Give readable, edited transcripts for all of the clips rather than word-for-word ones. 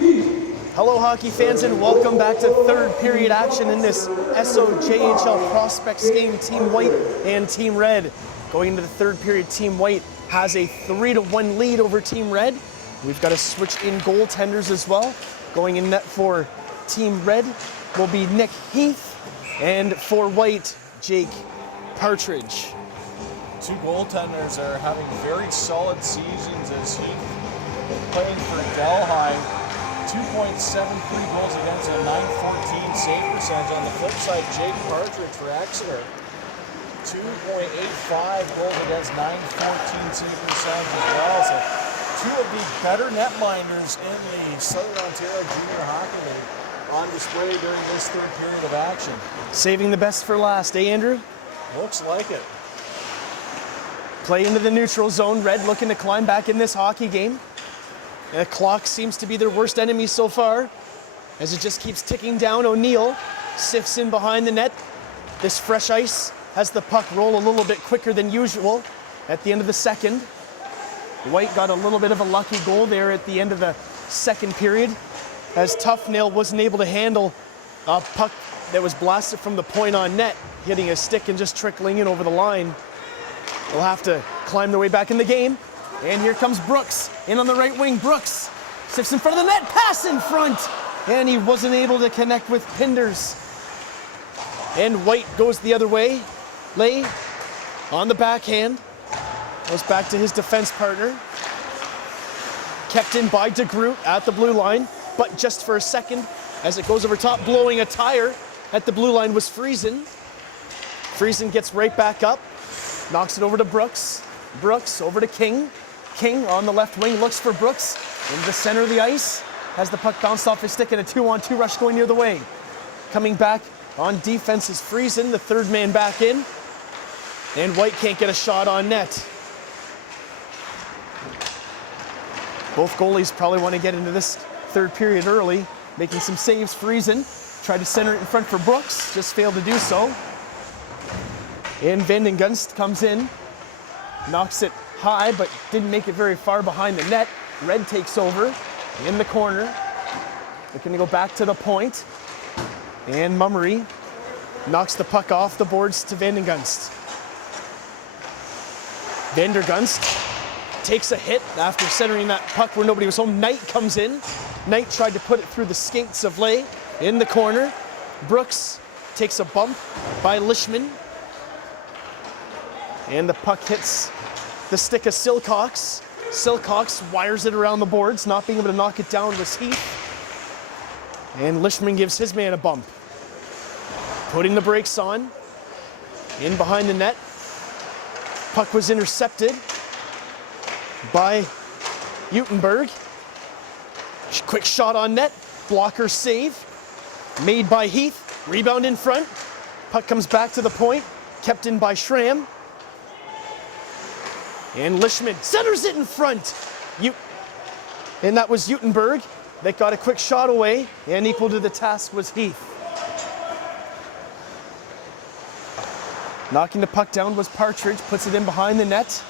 Hello hockey fans and welcome back to third period action in this SOJHL Prospects game. Team White and Team Red. Going into the third period, Team White has a 3-1 lead over Team Red. We've got to switch in goaltenders as well. Going in net for Team Red will be Nick Heath, and for White, Jake Partridge. Two goaltenders are having very solid seasons as Heath playing for Delhi. 2.73 goals against a .914 save percentage. On the flip side, Jake Partridge for Exeter. 2.85 goals against .914 save percentage as well. So two of the better netminders in the Southern Ontario Junior Hockey League on display during this third period of action. Saving the best for last, eh, Andrew? Looks like it. Play into the neutral zone. Red looking to climb back in this hockey game. The clock seems to be their worst enemy so far, as it just keeps ticking down. O'Neill sifts in behind the net. This fresh ice has the puck roll a little bit quicker than usual at the end of the second. White got a little bit of a lucky goal there at the end of the second period, as Toughnail wasn't able to handle a puck that was blasted from the point on net, hitting a stick and just trickling in over the line. They'll have to climb their way back in the game. And here comes Brooks, in on the right wing. Brooks sifts in front of the net, pass in front, and he wasn't able to connect with Pinders. And White goes the other way. Lay on the backhand, goes back to his defense partner. Kept in by DeGroot at the blue line, but just for a second, as it goes over top, blowing a tire at the blue line was Friesen. Friesen gets right back up, knocks it over to Brooks. Brooks over to King. King on the left wing looks for Brooks in the center of the ice. Has the puck bounced off his stick and a 2-on-2 rush going the other way. Coming back on defense is Friesen, the third man back in. And White can't get a shot on net. Both goalies probably want to get into this third period early, making some saves. Friesen tried to center it in front for Brooks, just failed to do so. And Vandengunst comes in, knocks it high, but didn't make it very far behind the net. Red takes over in the corner. Looking to go back to the point. And Mummery knocks the puck off the boards to Vandengunst. Vandengunst takes a hit after centering that puck where nobody was home. Knight comes in. Knight tried to put it through the skates of Lay in the corner. Brooks takes a bump by Lishman. And the puck hits the stick of Silcox. Silcox wires it around the boards, not being able to knock it down was Heath. And Lishman gives his man a bump. Putting the brakes on. In behind the net. Puck was intercepted by Utenberg. Quick shot on net. Blocker save. Made by Heath. Rebound in front. Puck comes back to the point. Kept in by Schramm. And Lishman centers it in front. And that was Utenberg that got a quick shot away, and equal to the task was Heath. Knocking the puck down was Partridge, puts it in behind the net.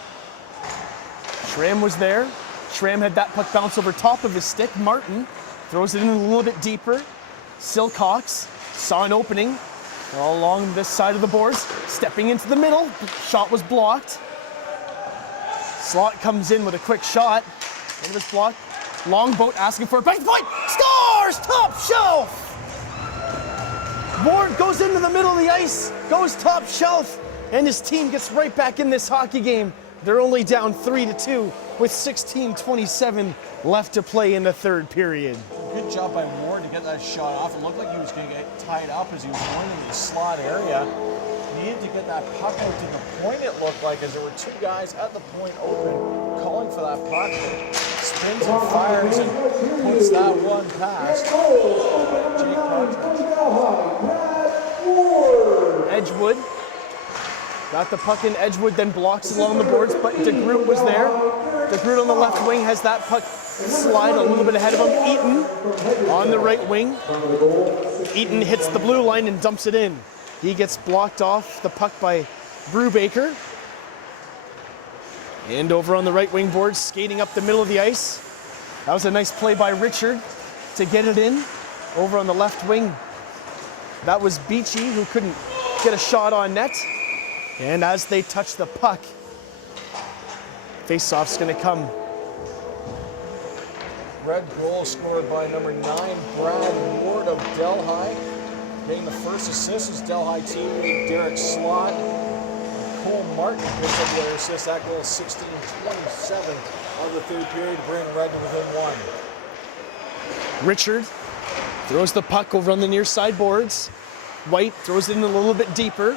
Schramm was there. Schramm had that puck bounce over top of his stick. Martin throws it in a little bit deeper. Silcox saw an opening all along this side of the boards, stepping into the middle. Shot was blocked. Slot comes in with a quick shot. It was blocked. Longboat asking for a back point. Scores! Top shelf! Ward goes into the middle of the ice, goes top shelf, and his team gets right back in this hockey game. They're only down 3-2 with 16:27 left to play in the third period. Good job by Ward to get that shot off. It looked like he was going to get tied up as he was going into the slot area. He needed to get that puck out to the point, it looked like, as there were two guys at the point open calling for that puck. Spins and fires and puts that one past Jake Partridge. Edgewood got the puck in. Edgewood then blocks along the boards, but DeGroot was there. DeGroot on the left wing has that puck slide a little bit ahead of him. Eaton on the right wing. Eaton hits the blue line and dumps it in. He gets blocked off the puck by Brubaker. And over on the right wing board, skating up the middle of the ice. That was a nice play by Richard. to get it in over on the left wing. That was Beachy, who couldn't get a shot on net. And as they touch the puck, face-off's going to come. Red goal scored by number 9, Brad Ward of Delhi. Getting the first assist is Delhi teammate Derek Slott. Cole Martin picks up the other assist. That goal is 16-27 of the third period, bring Red to within 1. Richard throws the puck over on the near side boards. White throws it in a little bit deeper.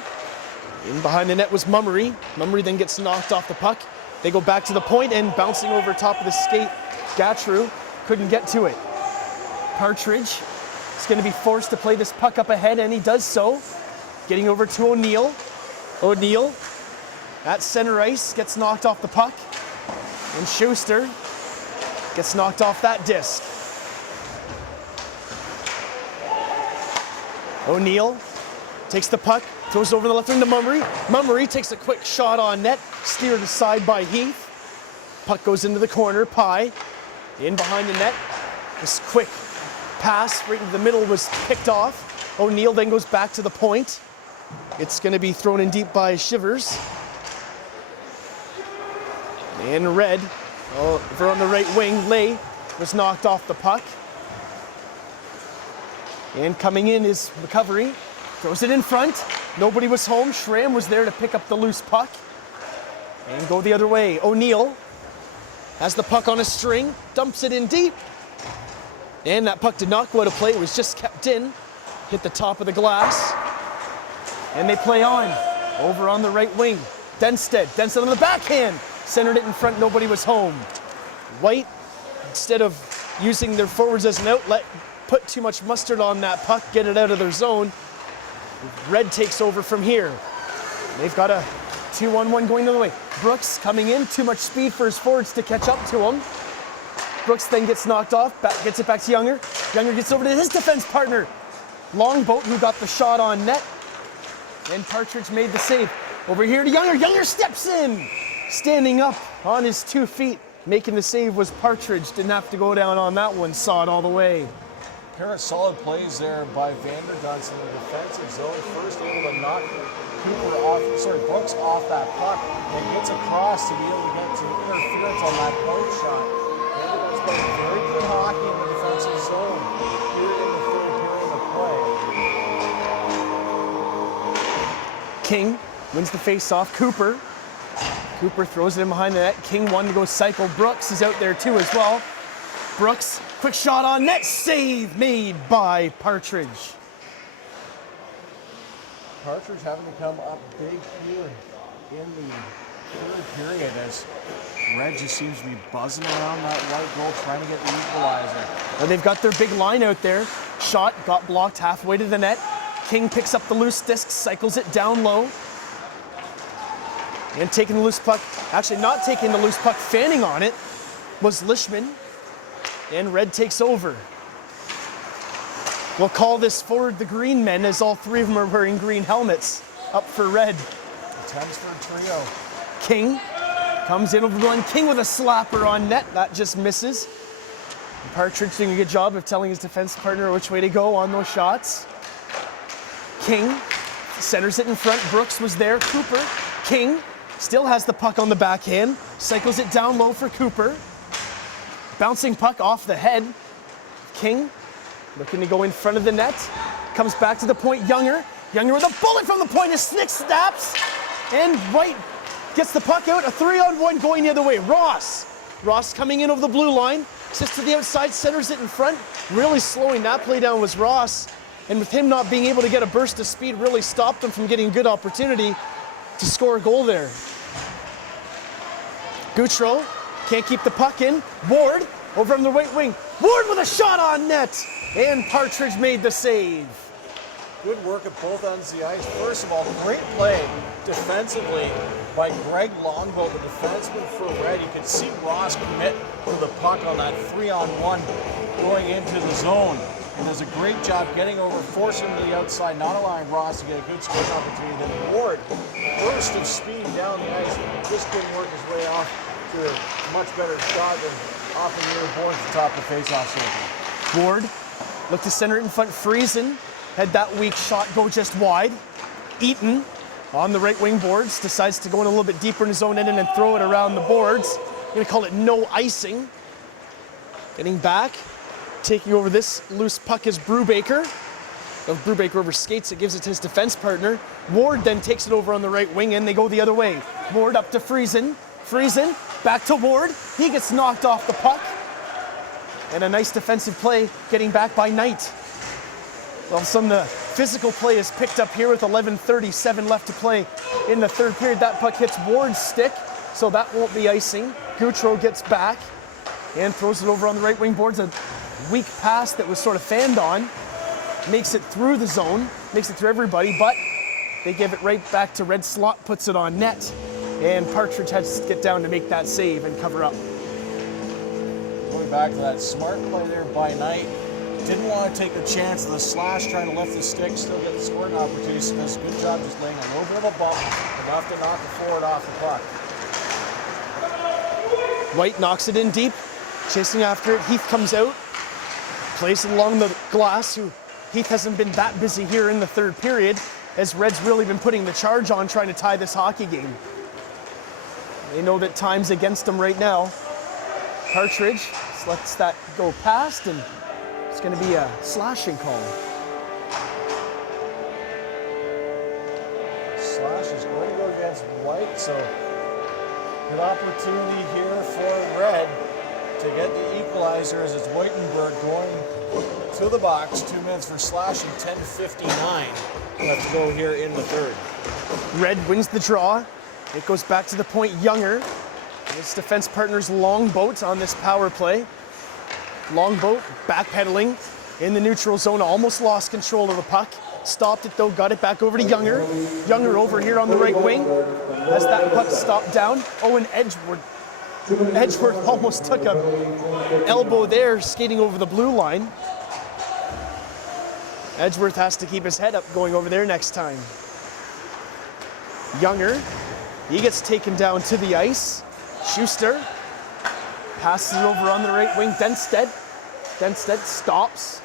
In behind the net was Mummery. Mummery then gets knocked off the puck. They go back to the point and bouncing over top of the skate. Gatru couldn't get to it. Partridge is going to be forced to play this puck up ahead, and he does so. Getting over to O'Neill. O'Neill at center ice gets knocked off the puck. And Schuster gets knocked off that disc. O'Neill takes the puck, throws it over the left wing to Mummery. Mummery takes a quick shot on net, steered aside by Heath. Puck goes into the corner. Pye in behind the net. This quick pass right into the middle was picked off. O'Neill then goes back to the point. It's going to be thrown in deep by Shivers. And Red, over on the right wing, Lay was knocked off the puck. And coming in is recovery. Throws it in front. Nobody was home. Schramm was there to pick up the loose puck. And go the other way. O'Neill has the puck on a string. Dumps it in deep. And that puck did not go out of play. It was just kept in. Hit the top of the glass. And they play on. Over on the right wing. Denstead. Denstead on the backhand. Centered it in front. Nobody was home. White, instead of using their forwards as an outlet, put too much mustard on that puck, get it out of their zone. Red takes over from here. They've got a 2-on-1 going the other way. Brooks coming in, too much speed for his forwards to catch up to him. Brooks then gets knocked off, gets it back to Younger. Younger gets over to his defense partner, Longboat, who got the shot on net. And Partridge made the save. Over here to Younger. Younger steps in, standing up on his 2 feet. Making the save was Partridge. Didn't have to go down on that one, saw it all the way. Pair of solid plays there by Vandergunst in the defensive zone. First able to knock Brooks off that puck and gets across to be able to get to interference on that post shot. Vandergunst playing very good hockey in the defensive zone here in the third period of play. King wins the face-off. Cooper throws it in behind the net. King wanted to go cycle. Brooks is out there too as well. Brooks, quick shot on net, save made by Partridge. Partridge having to come up big here in the third period as Red just seems to be buzzing around that white goal trying to get the equalizer. Well, they've got their big line out there. Shot got blocked halfway to the net. King picks up the loose disc, cycles it down low. And taking the loose puck, actually not taking the loose puck, fanning on it, was Lishman. And Red takes over. We'll call this forward the Green Men, as all 3 of them are wearing green helmets. Up for Red. Attempts for a trio. King comes in over the line. King with a slapper on net. That just misses. And Partridge doing a good job of telling his defense partner which way to go on those shots. King centers it in front. Brooks was there. Cooper. King still has the puck on the backhand. Cycles it down low for Cooper. Bouncing puck off the head. King looking to go in front of the net. Comes back to the point. Younger with a bullet from the point. A snick snaps. And White gets the puck out. A 3-on-1 going the other way. Ross coming in over the blue line. Sits to the outside. Centers it in front. Really slowing that play down was Ross. And with him not being able to get a burst of speed, really stopped him from getting a good opportunity to score a goal there. Gautreau can't keep the puck in. Ward over on the right wing. Ward with a shot on net. And Partridge made the save. Good work at both ends of the ice. First of all, great play defensively by Greg Longboat, the defenseman for Red. You could see Ross commit to the puck on that 3-on-1 going into the zone. And does a great job getting over, forcing him to the outside, not allowing Ross to get a good scoring opportunity. Then Ward, burst of speed down the ice, just couldn't work his way off to a much better shot than often near boards the top of the face-off circle. Ward, look to center it in front. Friesen had that weak shot go just wide. Eaton on the right wing boards decides to go in a little bit deeper in his own end and then throw it around the boards. Gonna call it no icing. Getting back, taking over this loose puck is Brubaker. If Brubaker overskates it, gives it to his defense partner. Ward then takes it over on the right wing and they go the other way. Ward up to Friesen. Friesen back to Ward. He gets knocked off the puck. And a nice defensive play getting back by Knight. All of a sudden the physical play is picked up here with 11:37 left to play in the third period. That puck hits Ward's stick, so that won't be icing. Gautreau gets back and throws it over on the right wing boards. A weak pass that was sort of fanned on. Makes it through the zone, makes it through everybody, but they give it right back to Red. Slot puts it on net. And Partridge has to get down to make that save and cover up. Going back to that smart play there by Knight. Didn't want to take the chance of the slash, trying to lift the stick, still get the scoring opportunity. So does a good job just laying a little bit of a bump, enough to knock the forward off the puck. White knocks it in deep, chasing after it. Heath comes out, plays it along the glass. Heath hasn't been that busy here in the third period, as Red's really been putting the charge on trying to tie this hockey game. They know that time's against them right now. Partridge lets that go past, and it's going to be a slashing call. Slash is going to go against White, so good opportunity here for Red to get the equalizer as it's Whitenberg going to the box. 2 minutes for Slash and 10:59 left to go here in the third. Red wins the draw. It goes back to the point. Younger, his defense partner's Longboat on this power play. Longboat backpedaling in the neutral zone, almost lost control of the puck. Stopped it though, got it back over to Younger. Younger over here on the right wing. As that puck stopped down, Owen Edgeworth almost took a elbow there, skating over the blue line. Edgeworth has to keep his head up going over there next time. Younger, he gets taken down to the ice. Schuster passes it over on the right wing. Denstead stops,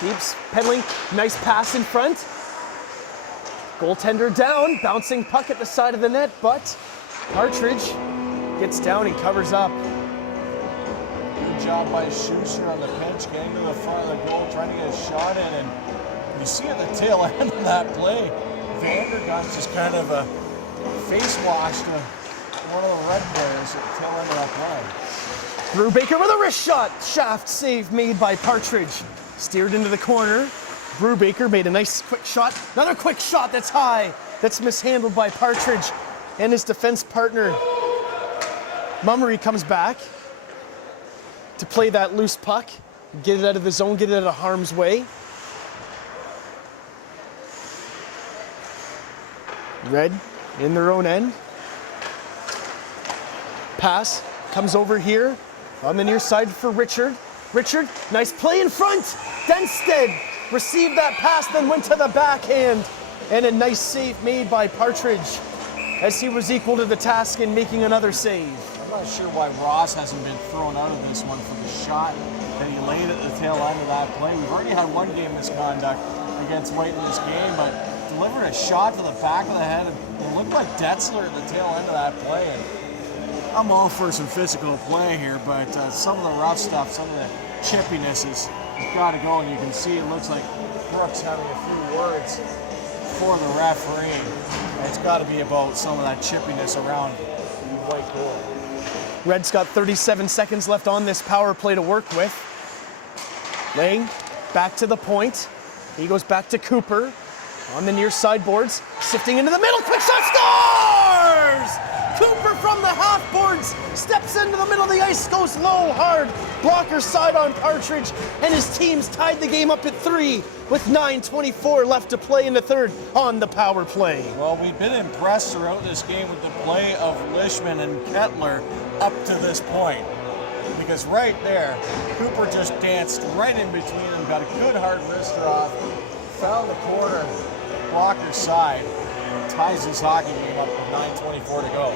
keeps pedaling. Nice pass in front. Goaltender down, bouncing puck at the side of the net, but Partridge gets down and covers up. Good job by Schuster on the pinch, getting to the front of the goal, trying to get a shot in, and you see at the tail end of that play, Vandergunst just kind of face washed one of the Red players at the tail end of that play. Brubaker with a wrist shot. Shaft save made by Partridge. Steered into the corner. Brubaker made a nice quick shot. Another quick shot that's high. That's mishandled by Partridge. And his defense partner, Mummery, comes back to play that loose puck. Get it out of the zone, get it out of harm's way. Red in their own end. Pass comes over here on the near side for Richard. Richard, nice play in front. Denstead received that pass, then went to the backhand. And a nice save made by Partridge as he was equal to the task in making another save. I'm not sure why Ross hasn't been thrown out of this one for the shot that he laid at the tail end of that play. We've already had one game misconduct against White in this game, but delivered a shot to the back of the head. It looked like Detzler at the tail end of that play. And I'm all for some physical play here, but some of the rough stuff, some of the chippiness has got to go, and you can see it looks like Brooks having a few words for the referee. And it's got to be about some of that chippiness around the White goal. Red's got 37 seconds left on this power play to work with. Lang back to the point. He goes back to Cooper on the near sideboards, sifting into the middle. Quick shot, scores! Cooper from the half boards steps into the middle of the ice, goes low, hard. Blocker side on Partridge, and his team's tied the game up at 3 with 9:24 left to play in the third on the power play. Well, we've been impressed throughout this game with the play of Lishman and Kettler up to this point. Because right there, Cooper just danced right in between them, got a good hard wrister off, found the corner, blocker side, and ties this hockey game up with 9:24 to go.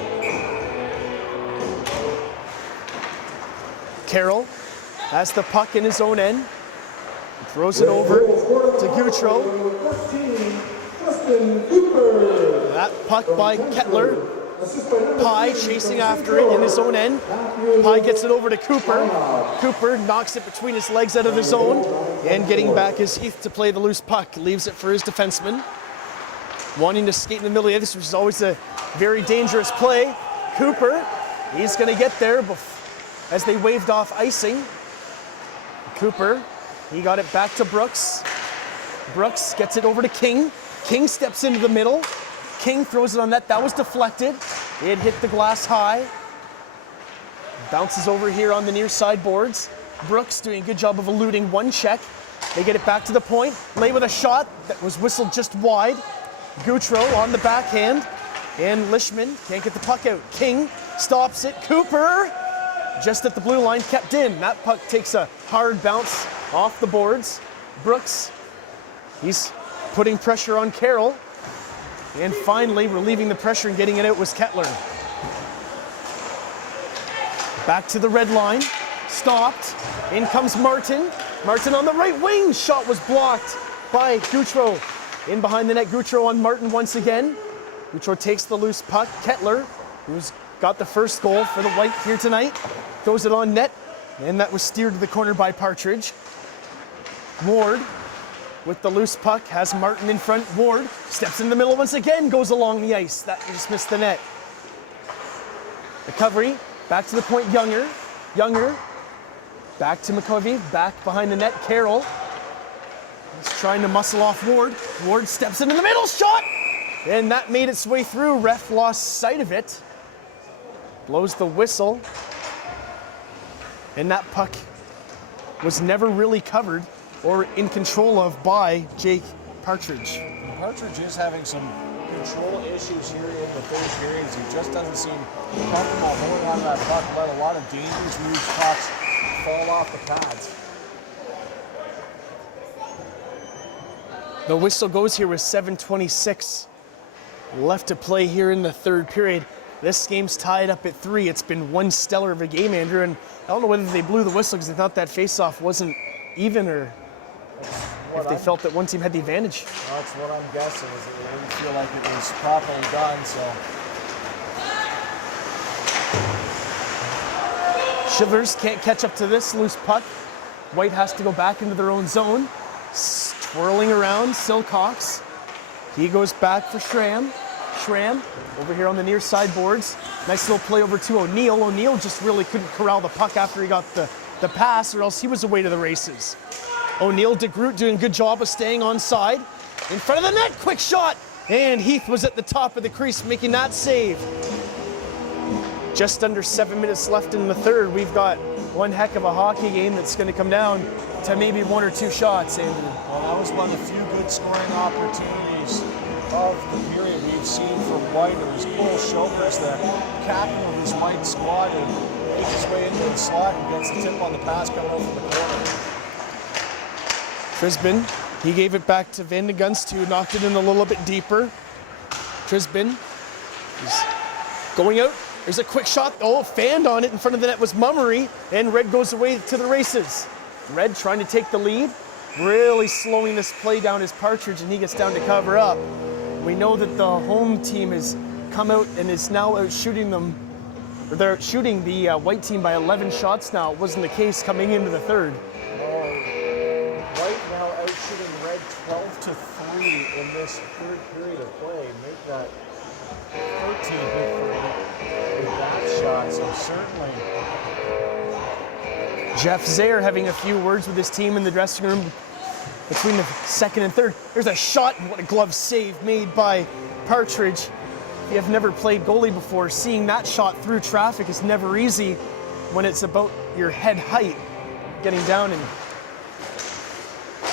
Carroll has the puck in his own end. Throws it over to Gautreau. That puck by Kettler. Pye chasing after it in his own end. Pye gets it over to Cooper. Cooper knocks it between his legs out of the zone. And getting back is Heath to play the loose puck. Leaves it for his defenseman. Wanting to skate in the middle of the ice, which is always a very dangerous play. Cooper, he's going to get there as they waved off icing. Cooper, he got it back to Brooks. Brooks gets it over to King. King steps into the middle. King throws it on net. That was deflected. It hit the glass high. Bounces over here on the near side boards. Brooks doing a good job of eluding one check. They get it back to the point. Lay with a shot that was whistled just wide. Gautreau on the backhand. And Lishman can't get the puck out. King stops it. Cooper just at the blue line, kept in. That puck takes a hard bounce off the boards. Brooks, he's putting pressure on Carroll. And finally, relieving the pressure and getting it out was Kettler. Back to the red line. Stopped. In comes Martin. Martin on the right wing. Shot was blocked by Gautreau. In behind the net, Gautreau on Martin once again. Gautreau takes the loose puck. Kettler, who's got the first goal for the White here tonight, throws it on net. And that was steered to the corner by Partridge. Ward with the loose puck, has Martin in front. Ward steps in the middle once again, goes along the ice. That just missed the net. Recovery, back to the point, Younger. Younger, back to McCovey, back behind the net, Carroll. He's trying to muscle off Ward. Ward steps into the middle, shot! And that made its way through. Ref lost sight of it. Blows the whistle. And that puck was never really covered or in control of by Jake Partridge. Partridge is having some control issues here in the third period. He just doesn't seem comfortable holding on to that puck. Let a lot of dangerous loose pucks fall off the pads. The whistle goes here with 7:26 left to play here in the third period. This game's tied up at 3. It's been one stellar of a game, Andrew, and I don't know whether they blew the whistle because they thought that face-off wasn't even, or if they felt that one team had the advantage. That's what I'm guessing, is that they didn't feel like it was properly done, so. Shivers can't catch up to this loose puck. White has to go back into their own zone. Twirling around, Silcox. He goes back for Schramm. Schramm over here on the near side boards. Nice little play over to O'Neill. O'Neill just really couldn't corral the puck after he got the pass, or else he was away to the races. O'Neill, DeGroot doing a good job of staying on side. In front of the net, quick shot! And Heath was at the top of the crease making that save. Just under 7 minutes left in the third. We've got one heck of a hockey game that's going to come down to maybe 1 or 2 shots, Andrew. Well, that was one of the few good scoring opportunities of the period we've seen from White. It was Cole Chopers, the captain of his White squad, who makes his way into the slot and gets the tip on the pass coming out from the corner. Trisbin, he gave it back to Van de Gunst, who knocked it in a little bit deeper. Trisbin is going out. There's a quick shot. Oh, fanned on it in front of the net was Mummery, and Red goes away to the races. Red trying to take the lead. Really slowing this play down is Partridge, and he gets down to cover up. We know that the home team has come out and is now out shooting them. Or they're shooting the White team by 11 shots now. It wasn't the case coming into the third. White now out shooting Red 12-3 in this third period of play. Make that 13 with that shot, so certainly. Jeff Zaire having a few words with his team in the dressing room between the second and third. There's a shot, and what a glove save made by Partridge. If you have never played goalie before, seeing that shot through traffic is never easy when it's about your head height. Getting down and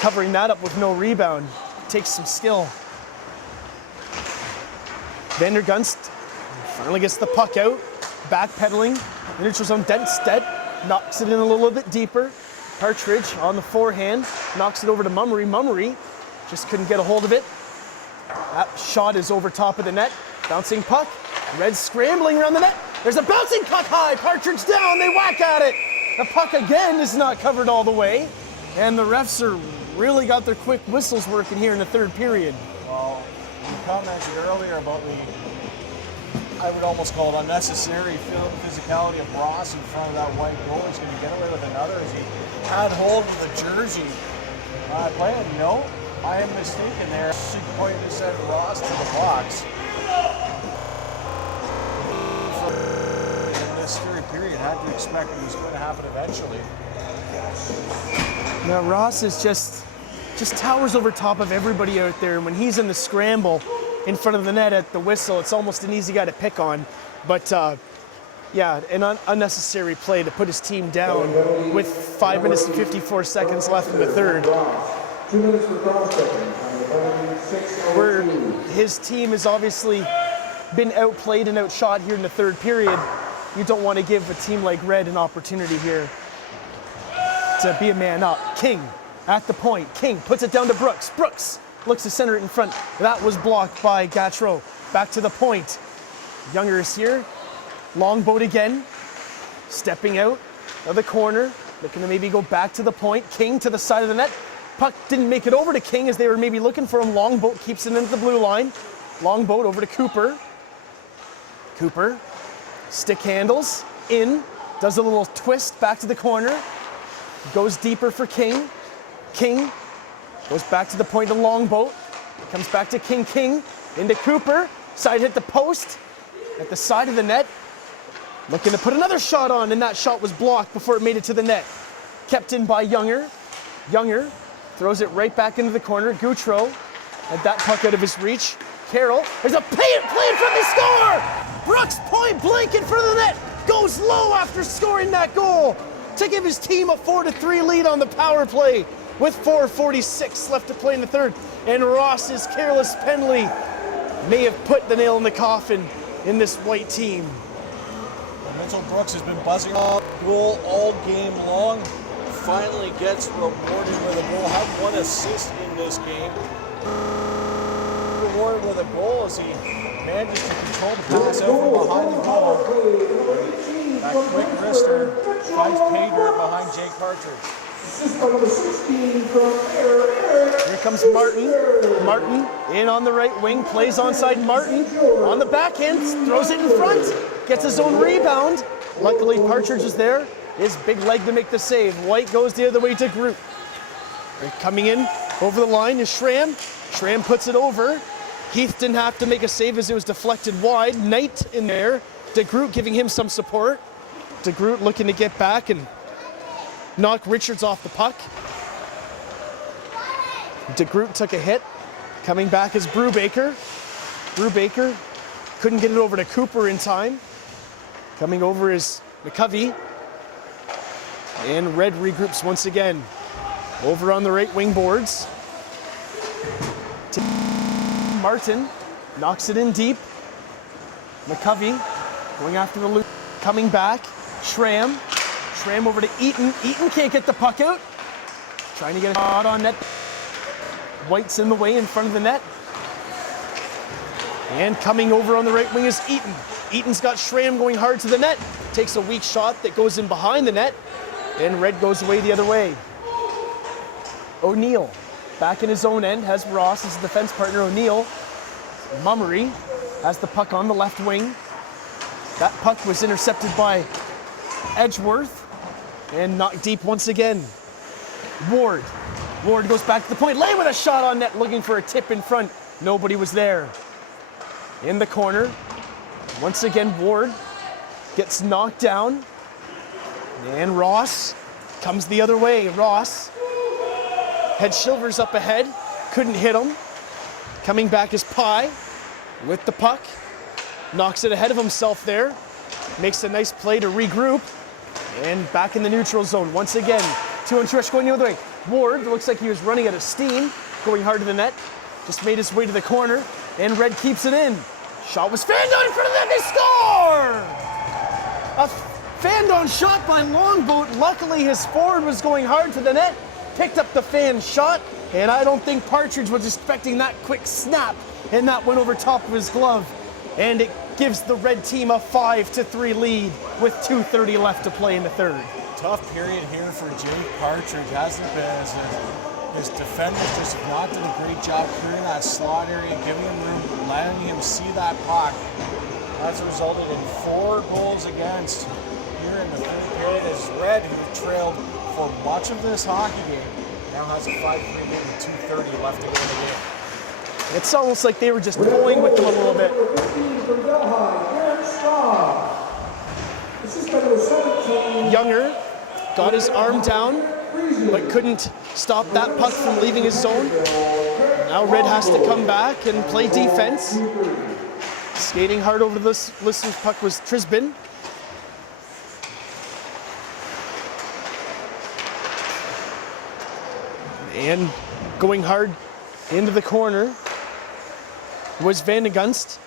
covering that up with no rebound takes some skill. Van der Gunst finally gets the puck out, backpedaling, neutral zone. Denstedt knocks it in a little bit deeper. Partridge on the forehand, knocks it over to Mummery. Mummery just couldn't get a hold of it. That shot is over top of the net. Bouncing puck. Red scrambling around the net. There's a bouncing puck high. Partridge down. They whack at it. The puck again is not covered all the way. And the refs are really got their quick whistles working here in the third period. Well, you commented earlier about the, I would almost call it unnecessary physicality of Ross in front of that white goal. He's going to get away with another as he had hold of the jersey. Playing, no, I am mistaken there. She pointed to send Ross to the box. In this third period, had to expect it was going to happen eventually. Now Ross is just towers over top of everybody out there. When he's in the scramble in front of the net at the whistle, it's almost an easy guy to pick on. But yeah, an unnecessary play to put his team down with 5 minutes and 54 seconds left in the third. 2 minutes for cross-checking. Where his team has obviously been outplayed and outshot here in the third period, you don't want to give a team like Red an opportunity here to be a man up. King at the point. King puts it down to Brooks. Brooks looks to center it in front. That was blocked by Gautreau. Back to the point. Younger is here. Long boat again. Stepping out of the corner. Looking to maybe go back to the point. King to the side of the net. Puck didn't make it over to King as they were maybe looking for him. Long boat keeps it into the blue line. Long boat over to Cooper. Cooper. Stick handles. In. Does a little twist back to the corner. Goes deeper for King. King goes back to the point of the long boat. Comes back to King. King into Cooper. Side hit the post at the side of the net. Looking to put another shot on, and that shot was blocked before it made it to the net. Kept in by Younger. Younger throws it right back into the corner. Gautreau had that puck out of his reach. Carroll, there's a play in front of the score! Brooks point blank in front of the net. Goes low after scoring that goal to give his team a 4-3 lead on the power play with 4:46 left to play in the third. And Ross's careless penalty may have put the nail in the coffin in this white team. Mitchell Brooks has been buzzing off goal all game long. Finally gets rewarded with a goal. Had one assist in this game. Rewarded with a goal as he manages to control the pass out from behind the goal. That quick wrister finds pay dirt behind Jake Partridge. Here comes Martin. Martin in on the right wing, plays onside Martin. On the backhand, throws it in front, gets his own rebound. Luckily, Partridge is there. His big leg to make the save. White goes the other way to Groot. Coming in over the line is Schramm. Schramm puts it over. Heath didn't have to make a save as it was deflected wide. Knight in there. DeGroot giving him some support. DeGroot looking to get back and knock Richards off the puck. DeGroot took a hit. Coming back is Brubaker. Brubaker couldn't get it over to Cooper in time. Coming over is McCovey. And Red regroups once again. Over on the right wing boards. Martin knocks it in deep. McCovey going after the loop. Coming back. Schramm. Schramm over to Eaton. Eaton can't get the puck out. Trying to get a shot on net. White's in the way in front of the net. And coming over on the right wing is Eaton. Eaton's got Schramm going hard to the net. Takes a weak shot that goes in behind the net. And Red goes away the other way. O'Neill back in his own end has Ross as defense partner. O'Neill. Mummery has the puck on the left wing. That puck was intercepted by Edgeworth and knocked deep once again. Ward. Ward goes back to the point. Lay with a shot on net, looking for a tip in front. Nobody was there. In the corner. Once again, Ward gets knocked down. And Ross comes the other way. Ross had Shilvers up ahead. Couldn't hit him. Coming back is Pye with the puck. Knocks it ahead of himself there. Makes a nice play to regroup. And back in the neutral zone once again. 2-on stretch going the other way. Ward looks like he was running out of steam. Going hard to the net. Just made his way to the corner. And Red keeps it in. Shot was fanned on in front of them. They score! A fanned-on shot by Longboat. Luckily, his forward was going hard to the net. Picked up the fan shot. And I don't think Partridge was expecting that quick snap. And that went over top of his glove. And it gives the Red team a 5-3 lead with 2:30 left to play in the third. Tough period here for Jake Partridge, hasn't it been? As His defenders just have not done a great job clearing that slot area, giving him room, letting him see that puck. That's resulted in 4 goals against here in the third period as Red, who trailed for much of this hockey game, now has a 5-3 lead with 2:30 left to go in the game. It's almost like they were just toying with them a little bit. Younger got his arm down, but couldn't stop that puck from leaving his zone. Now Red has to come back and play defense. Skating hard over this listener's puck was Trisbin. And going hard into the corner was Van de Gunst.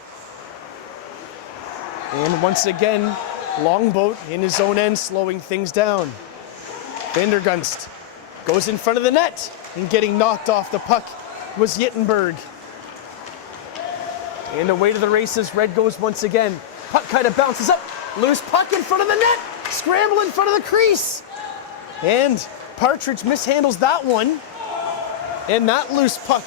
And once again, Longboat in his own end, slowing things down. Van der Gunst goes in front of the net, and getting knocked off the puck was Yittenberg. And away to the races, Red goes once again. Puck kind of bounces up, loose puck in front of the net, scramble in front of the crease. And Partridge mishandles that one, and that loose puck